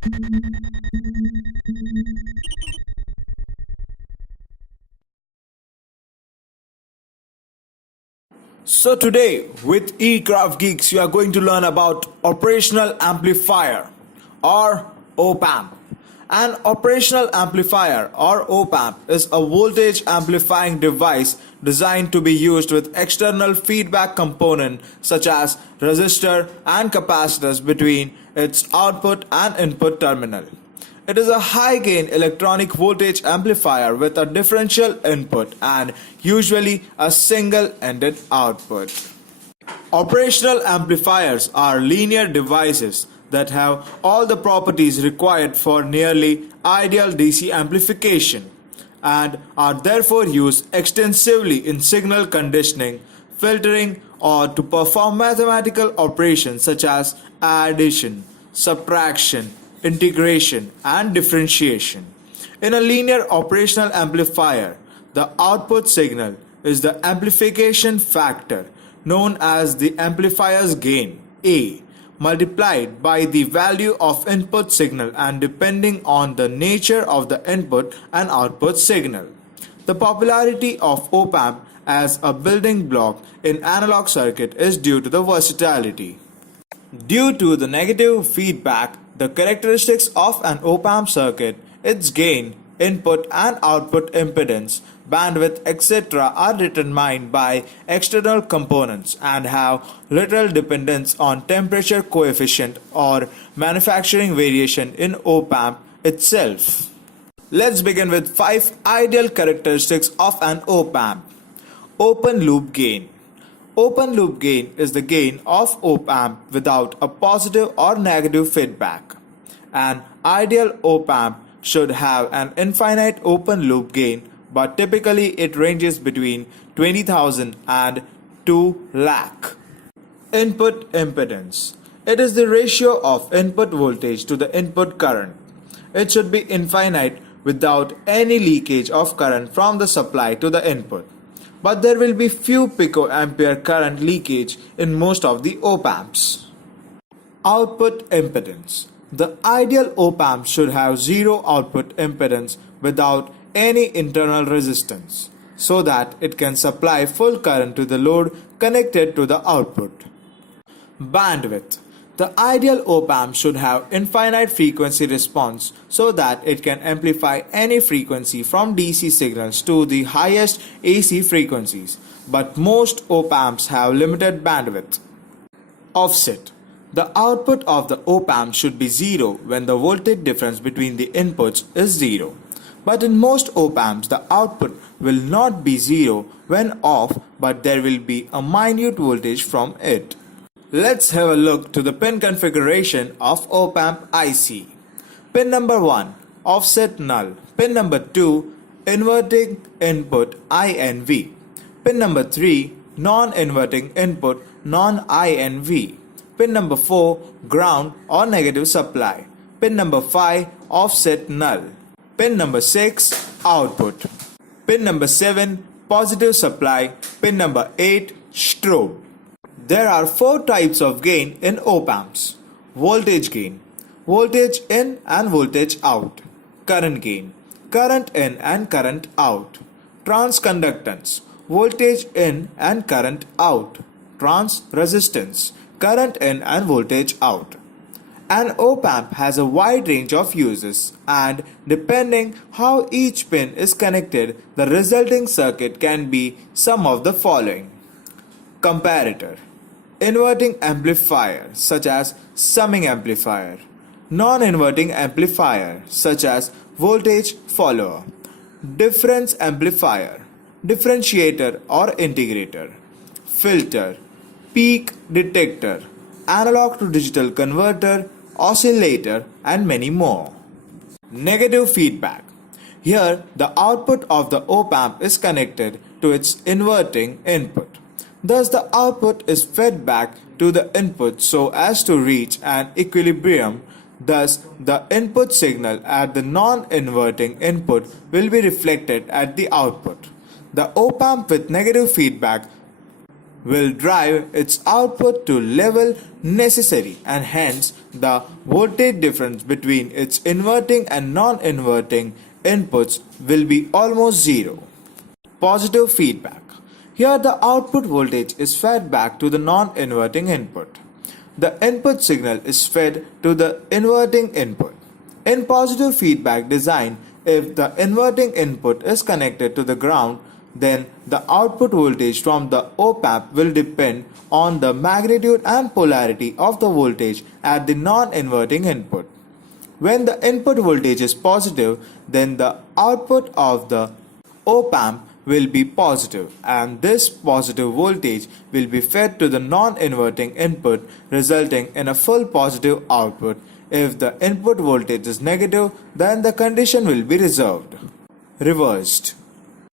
So today with Ekraft Geeks you are going to learn about operational amplifier or op-amp. An operational amplifier or op-amp is a voltage amplifying device designed to be used with external feedback component such as resistor and capacitors between its output and input terminal. It is a high-gain electronic voltage amplifier with a differential input and usually a single-ended output. Operational amplifiers are linear devices that have all the properties required for nearly ideal DC amplification and are therefore used extensively in signal conditioning, filtering, or to perform mathematical operations such as addition, subtraction, integration, and differentiation. In a linear operational amplifier, the output signal is the amplification factor known as the amplifier's gain, A, multiplied by the value of input signal and depending on the nature of the input and output signal. The popularity of op-amp as a building block in analog circuit is due to the versatility. Due to the negative feedback, the characteristics of an op-amp circuit, its gain, input and output impedance, bandwidth, etc. are determined by external components and have little dependence on temperature coefficient or manufacturing variation in op-amp itself. Let's begin with 5 ideal characteristics of an op-amp. Open loop gain. Open loop gain is the gain of op-amp without a positive or negative feedback. An ideal op-amp should have an infinite open loop gain, but typically it ranges between 20,000 and 2 lakh. Input impedance. It is the ratio of input voltage to the input current. It should be infinite without any leakage of current from the supply to the input. But there will be few picoampere current leakage in most of the op-amps. Output impedance. The ideal op-amp should have zero output impedance without any internal resistance, so that it can supply full current to the load connected to the output. Bandwidth. The ideal op-amp should have infinite frequency response so that it can amplify any frequency from DC signals to the highest AC frequencies, but most op-amps have limited bandwidth. Offset. The output of the op-amp should be zero when the voltage difference between the inputs is zero. But in most op-amps, the output will not be zero when off, but there will be a minute voltage from it. Let's have a look to the pin configuration of op-amp IC. Pin number 1, offset null. Pin number 2, inverting input INV. Pin number 3, non-inverting input non-INV. Pin number 4, ground or negative supply. Pin number 5, offset null. Pin number 6, output. Pin number 7, positive supply. Pin number 8, strobe. There are 4 types of gain in op-amps. Voltage gain, voltage in and voltage out. Current gain, current in and current out. Transconductance, voltage in and current out. Trans resistance, current in and voltage out. An op-amp has a wide range of uses, and depending how each pin is connected, the resulting circuit can be some of the following. Comparator. Inverting amplifier such as summing amplifier. Non-inverting amplifier such as voltage follower. Difference amplifier. Differentiator or integrator. Filter. Peak detector. Analog to digital converter. Oscillator, and many more. Negative feedback. Here the output of the op-amp is connected to its inverting input. Thus the output is fed back to the input so as to reach an equilibrium. Thus the input signal at the non-inverting input will be reflected at the output. The op-amp with negative feedback will drive its output to level necessary, and hence the voltage difference between its inverting and non-inverting inputs will be almost zero. Positive feedback. Here the output voltage is fed back to the non-inverting input. The input signal is fed to the inverting input. In positive feedback design, if the inverting input is connected to the ground, then the output voltage from the op-amp will depend on the magnitude and polarity of the voltage at the non-inverting input. When the input voltage is positive, then the output of the op-amp will be positive, and this positive voltage will be fed to the non-inverting input, resulting in a full positive output. If the input voltage is negative, then the condition will be reversed.